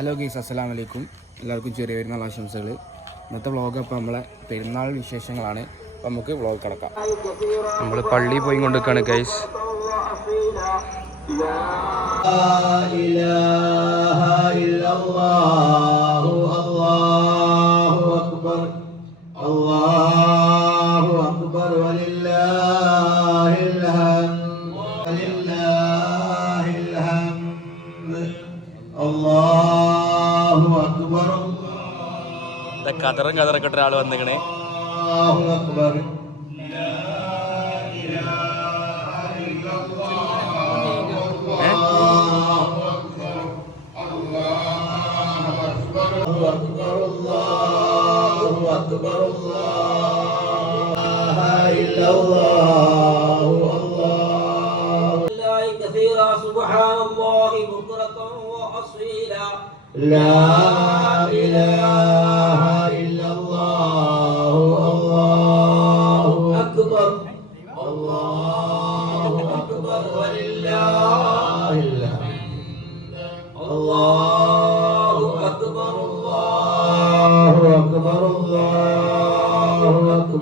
Hello ഗീസ് അസ്സലാം വലൈക്കും എല്ലാവർക്കും ചെറിയ പെരുന്നാൾ ആശംസകൾ ഇന്നത്തെ വ്ളോഗ് അപ്പോൾ നമ്മളെ പെരുന്നാൾ വിശേഷങ്ങളാണ്. അപ്പം നമുക്ക് വ്ളോഗ് കിടക്കാം. നമ്മൾ പള്ളി പോയി കൊണ്ടിരിക്കുകയാണ് ഗൈസ് ഇല്ല കതറും കതറൊക്കെ ഒരാൾ വന്നിക്കണേ. لا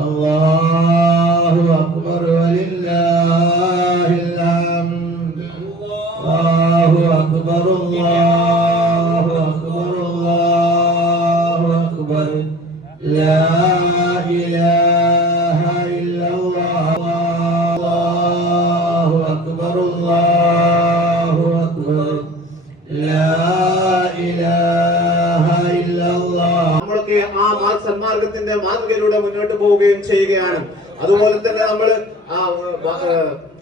അള്ളാഹു അക്ബർ. ആ മാർഗ് സന്മാർഗത്തിന്റെ മാതൃകയിലൂടെ മുന്നോട്ട് പോവുകയും ചെയ്യുകയാണ്. അതുപോലെ തന്നെ നമ്മൾ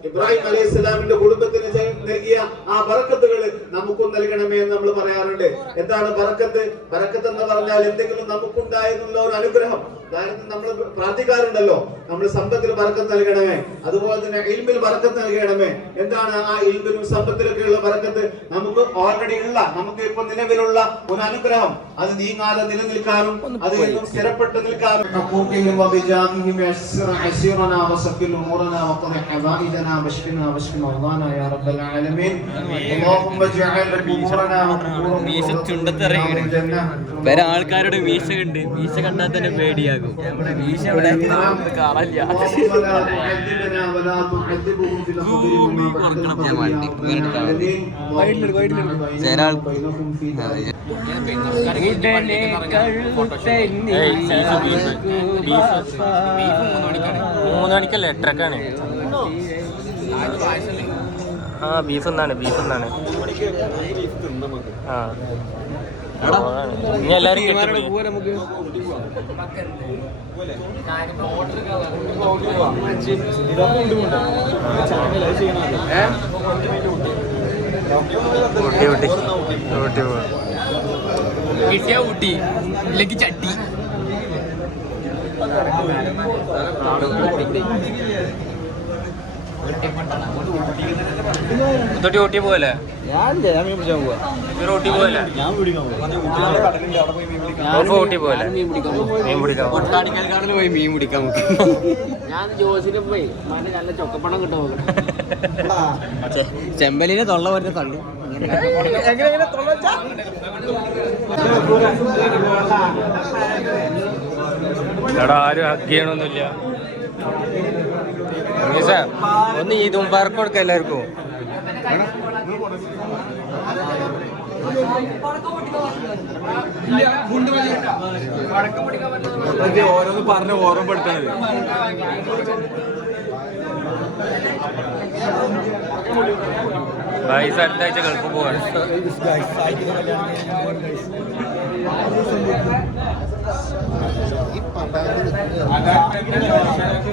ഇബ്രാഹിം അലൈഹി ഇസ്ലാമിന്റെ കുടുംബത്തിന് നൽകിയ ആ ബറക്കത്തുകൾ നമുക്കും നൽകണമേ എന്ന് നമ്മൾ പറയാറുണ്ട്. എന്താണ് ബറക്കത്ത്? ബറക്കത്ത് എന്ന് പറഞ്ഞാൽ എന്തെങ്കിലും നമുക്കുണ്ടായിരുന്നുള്ള ഒരു അനുഗ്രഹം. കാരണം നമ്മൾ പ്രാർത്ഥിക്കാറുണ്ടല്ലോ നമ്മൾ സമ്പത്തിൽ ബർക്കത്ത് നൽകണമേ. അതുപോലെ തന്നെ ഇൽമിൽ ബർക്കത്ത് നൽകണമേ. എന്താണ് ആ ഇൽമിലും സമ്പത്തിലൊക്കെയുള്ള ബർക്കത്ത് നമുക്ക് ഓൾറെഡി ഉള്ള നമുക്ക് ഇപ്പൊ നിലവിലുള്ള ഒരു അനുഗ്രഹം. അത് നീങ്ങാതെ നിലനിൽക്കാറും അത് എന്നും സ്ഥിരപ്പെട്ട് നിൽക്കാറും ആൾക്കാരുടെ മീശ കണ്ട്. വീശ കണ്ടാൽ തന്നെ പേടിയാ. ഉണ്ടാക്കും. മൂന്ന് മണിക്കല്ല എട്ടരക്കാണ് ആ ബീഫ് എന്നാണ് ബീഫ് എന്നാണ് ആ. ഇനി എല്ലാരും ഊട്ടി ഊട്ടി ഊട്ടി കിട്ടിയ ഊട്ടി. ഇല്ലെങ്കിൽ ചട്ടി. തൊട്ടി ഊട്ടി പോവല്ലേ? ഇവർ ഊട്ടി പോവല്ലേ? ഞാൻ ഊട്ടി പോവല്ലേ? മീൻ പിടിക്കാൻ പോയി മീൻ പിടിക്കാൻ ഞാൻ ജോസിനെ പോയി. മറ്റേ നല്ല ചൊക്കപ്പണം കിട്ടും ചെമ്പലിനെ തൊള്ള വരുന്ന തള്ളു. എടാ ആരും ഹഗ് ചെയ്യണമൊന്നുമില്ല ഒന്ന് ഈ വർക്ക് കൊടുക്ക എല്ലാവർക്കും. ഓരോന്ന് പറഞ്ഞ് ഓർമ്മപ്പെടുത്തണത്. പൈസ അടുത്ത ആഴ്ച ഗൾഫ് പോവാണ്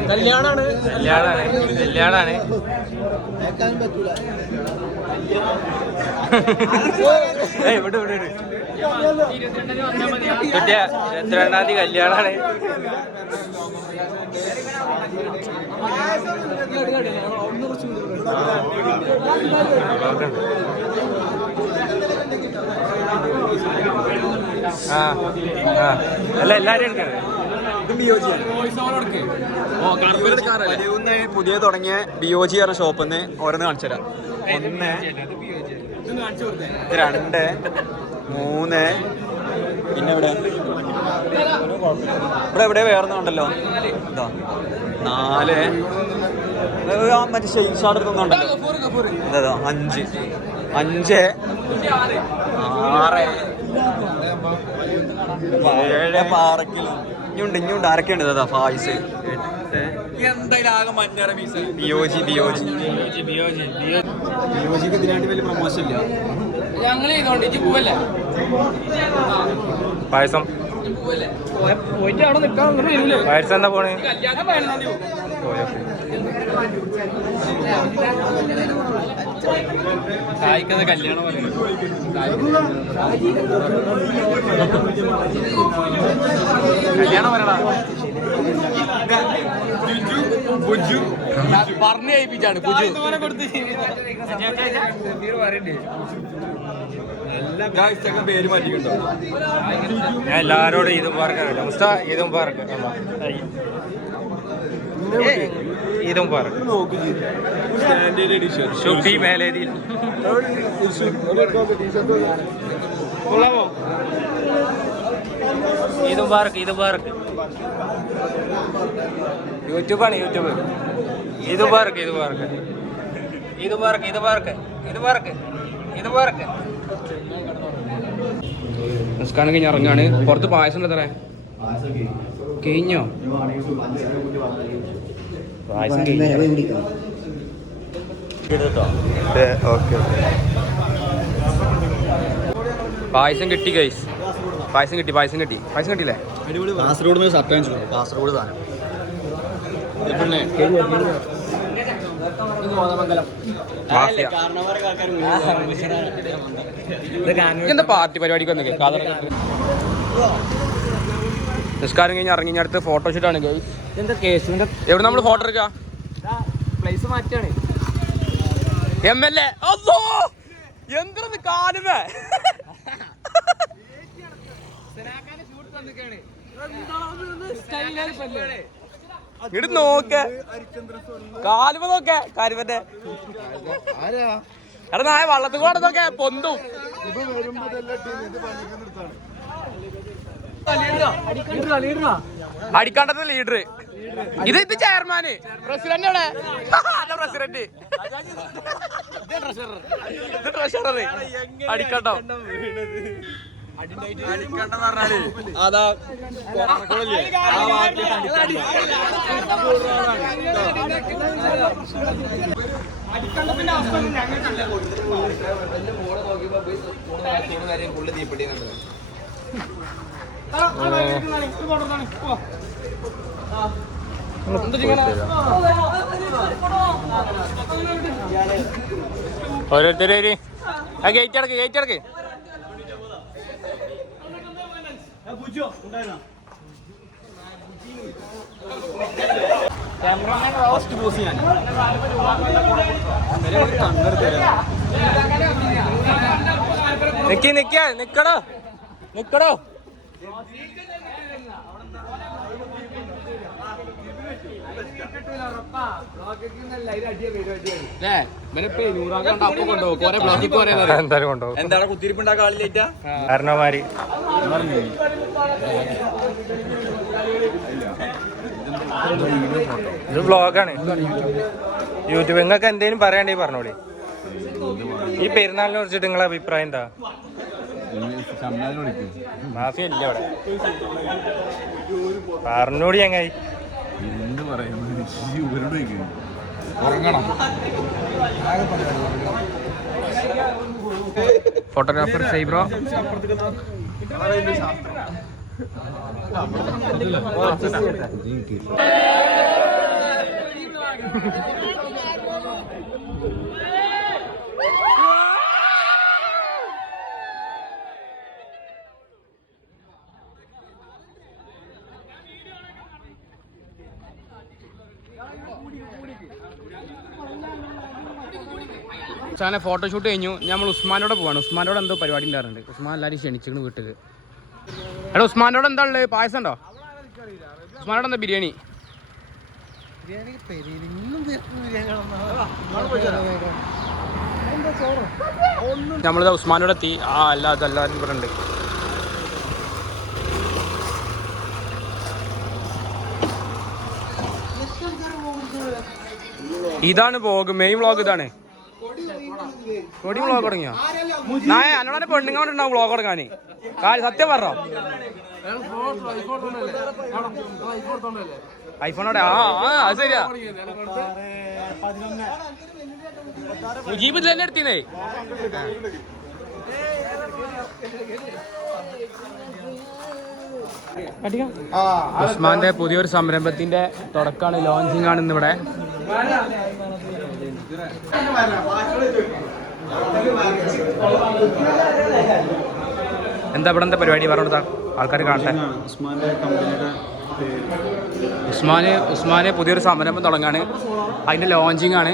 കല്യാണാണ്. കല്യാണാണ്. കല്യാണാണ്. ഇവിടെ ഇവിടെ ഇവിടെ കുട്ടിയ എത്രണ്ടാം തീയതി കല്യാണാണ്. ആ ആ. അല്ല എല്ലാരും എടുക്കണേ പുതിയ തുടങ്ങിയ ബിയോജി പറഞ്ഞ ഷോപ്പിൽ നിന്ന് ഓരോന്ന് കാണിച്ചു തരാം. ഒന്ന് ഇത് രണ്ട് മൂന്ന് പിന്നെ ഇവിടെ. ഇവിടെ എവിടെ വേറെ ഉണ്ടല്ലോ. എന്താ നാല്. മറ്റേ ഷെയ്ൻ ഷാർട്ട് അഞ്ച്. അഞ്ച് ആറ്. ഏഴ്. പാറക്കിലും ഇഞ്ഞുണ്ട് ഇഞ്ഞുണ്ട് ആരൊക്കെയുണ്ട് ഇതാ ഫായിസ്? ബിയോജി ബിയോജി ബിയോജിക്ക് ഇതിനായിട്ട് വലിയ പ്രൊമോഷൻ ഇല്ല. ഞങ്ങൾ ചെയ്തോണ്ട് ഇജ്ജ് പോവല്ലേ? പായസം പോയിട്ട് അവിടെ നിൽക്കാൻ പായസം എന്താ പോണേ? കല്യാണം കായ്ക്കുന്ന കല്യാണം കല്യാണം പറഞ്ഞു കഴിപ്പിച്ചാണ് പുജു പേര് ഞാൻ എല്ലാരോടും ഇതും പാർക്ക് അറിയില്ല. മുസ്ത ഈദ് മുബാറക്ക് ഈദ് മുബാറക്ക് ഇതും പാർക്ക് ഷുഫി ഈദ് മുബാറക്ക് ഈദ് മുബാറക്ക് യൂട്യൂബാണ് യൂട്യൂബ്. ഈദ് മുബാറക്ക് ഈദ് മുബാറക്ക് ഈദ് മുബാറക്ക് ഈദ് മുബാറക്ക് ഈദ് മുബാറക്ക് ഈദ് മുബാറക്ക് നിസ്കാരം കഴിഞ്ഞ് ഇറങ്ങാണ് പുറത്ത് പായസം ഉണ്ട് തറേ കഴിഞ്ഞോ? പായസം കിട്ടി ഗൈസ് പായസം കിട്ടി പായസം കിട്ടി. പായസം കിട്ടിയില്ലേ? കാസർഗോഡ് നിന്ന് ഷർട്ട് വാങ്ങിച്ചു. കാസർഗോഡ് എന്താ പാർട്ടി പരിപാടിക്ക് വന്നേ? നിസ്കാരം കഴിഞ്ഞ് ഇറങ്ങി അടുത്ത് ഫോട്ടോഷൂട്ടാണ് ഗൈസ് എന്താ കേസിന്റെ എവിടെ നമ്മൾ ഫോട്ടോ എടുക്കാം? പ്ലേസ് മാറ്റാണ് എം എൽ എ എന്തിനത് കാലുമേ? ഇങ്ങോട്ട് നോക്ക. കാലുമ നോക്ക കാലുമന്റെ. എടാ നായ വള്ളത്തിൽ കൂടെ നോക്കെ പൊന്തും. അടിക്കാണ്ടത് ലീഡർ ഇത് ഇത് ചെയർമാന് പ്രസിഡന്റ് ആണ് അല്ല പ്രസിഡന്റ്. ഇത് ട്രഷറർ അടിക്കണ്ടോ? അതാ ഓരോരുത്തര് ആ ഗേറ്റ് അടക്ക് ഗേറ്റ് അടക്ക് ഫസ്റ്റ് പോസ് ഞാൻ നിക്കി നിക്ക നിക്കടോ നിക്കടോ എന്തായാലും കൊണ്ടുപോകും. എന്താണ് കുത്തിരിപ്പുണ്ടാക്കാൻ ഇത് വ്ളോഗാണ്. യൂട്യൂബ് നിങ്ങൾക്ക് എന്തേലും പറയണ്ടേ പറഞ്ഞോളി. ഈ പെരുന്നാളിനെ കുറിച്ചിട്ട് നിങ്ങളെ അഭിപ്രായം എന്താ? മാഫിയ ഇല്ല അവിടെ? പറഞ്ഞോടി ചങ്ങായി. ഫോട്ടോഗ്രാഫർ സൈബ്രോ ഉസ്മാനെ ഫോട്ടോഷൂട്ട് കഴിഞ്ഞു. നമ്മൾ ഉസ്മാനോടെ പോവാണ്. ഉസ്മാനോട് എന്തോ പരിപാടി ഉണ്ടായിരുന്നുണ്ട്. ഉസ്മാൻ എല്ലാവരും ക്ഷണിച്ചിരുന്നു വീട്ടിൽ എടാ ഉസ്മാനോട് എന്താ ഉള്ളത് പായസം ഉണ്ടോ? ഉസ്മാനോട് എന്താ ബിരിയാണി? നമ്മളിത് ഉസ്മാനോട് എത്തി. ആ അല്ല അതെല്ലാവരും ഇവിടെ ഉണ്ട്. ഇതാണ് വ്ളോഗ് മെയിൻ വ്ളോഗ് ഇതാണ്. കൊടി വ്ളോഗ് തുടങ്ങിയോ? നായ എന്നോടെ പെണ്ണുങ്ങളുണ്ടാവും വ്ളോഗ് തുടങ്ങാന് കാര്യം സത്യം പറഞ്ഞോ? ഐഫോണോടെ ആ ആ അത് ശരിയാ. മുജീബ് ഇതിൽ തന്നെ എടുത്തിന്നേ ഉസ്മാന്റെ പുതിയൊരു സംരംഭത്തിന്റെ തുടക്കമാണ് ലോഞ്ചിങ് ആണ് ഇന്നിവിടെ. എന്താ ഇവിടെ എന്താ പരിപാടി പറഞ്ഞോടുത്ത ആൾക്കാർ കാണട്ടെ. ഉസ്മാന്റെ കമ്പനിയുടെ ഉസ്മാന് ഉസ്മാന് പുതിയൊരു സംരംഭം തുടങ്ങാണ്. അതിന്റെ ലോഞ്ചിങ് ആണ്.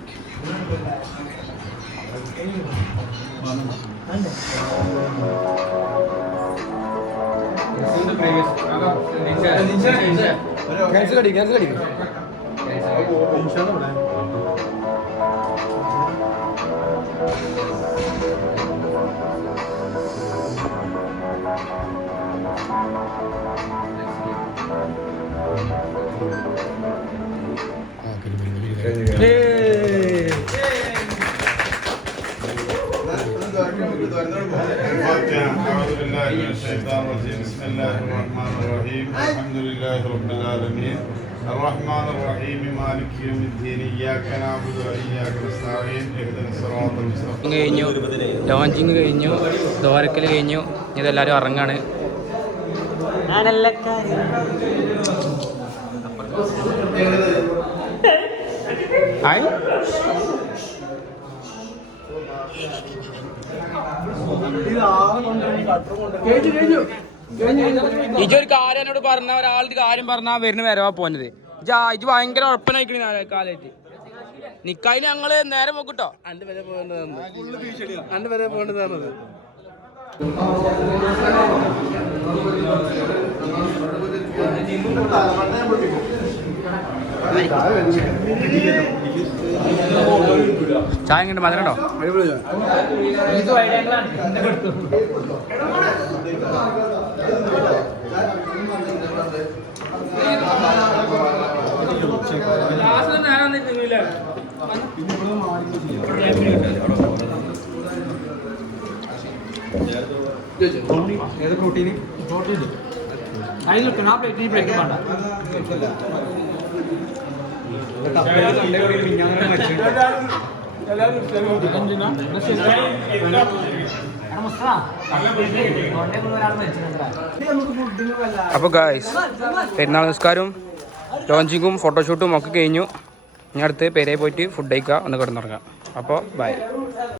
看这个里面，这个里面。بالله من الشيطان الرجيم بسم الله الرحمن الرحيم الحمد لله رب العالمين الرحمن الرحيم مالك يوم الدين إياك نعبد وإياك نستعين اهدنا الصراط المستقيم കഴിഞ്ഞു ലോഞ്ചിങ് കഴിഞ്ഞു ദോരക്കൽ കഴിഞ്ഞു ഇതെല്ലാവരും ഇറങ്ങാണ് ഹായ് ഇജ് ഒരു കാര്യം എന്നോട് പറഞ്ഞ ഒരാളുടെ കാര്യം പറഞ്ഞാ വരുന്ന വരവാ പോന്നത്. ഇജ് ഇജ് ഭയങ്കര ഉറപ്പനായിക്കണ കാലായിട്ട് നിക്കായി ഞങ്ങൾ നേരെ നോക്കിട്ടോ ചായ ഇങ്ങോട്ട് മധുരം ഉണ്ടോ? അപ്പോൾ ഗായ്സ് പെരുന്നാൾ നിസ്കാരവും ലോഞ്ചിങ്ങും ഫോട്ടോഷൂട്ടും ഒക്കെ കഴിഞ്ഞു. ഇനി അടുത്ത് പേരെ പോയിട്ട് ഫുഡ് കഴിക്കുക ഒന്ന് കിടന്നുറങ്ങാം. അപ്പോൾ ബൈ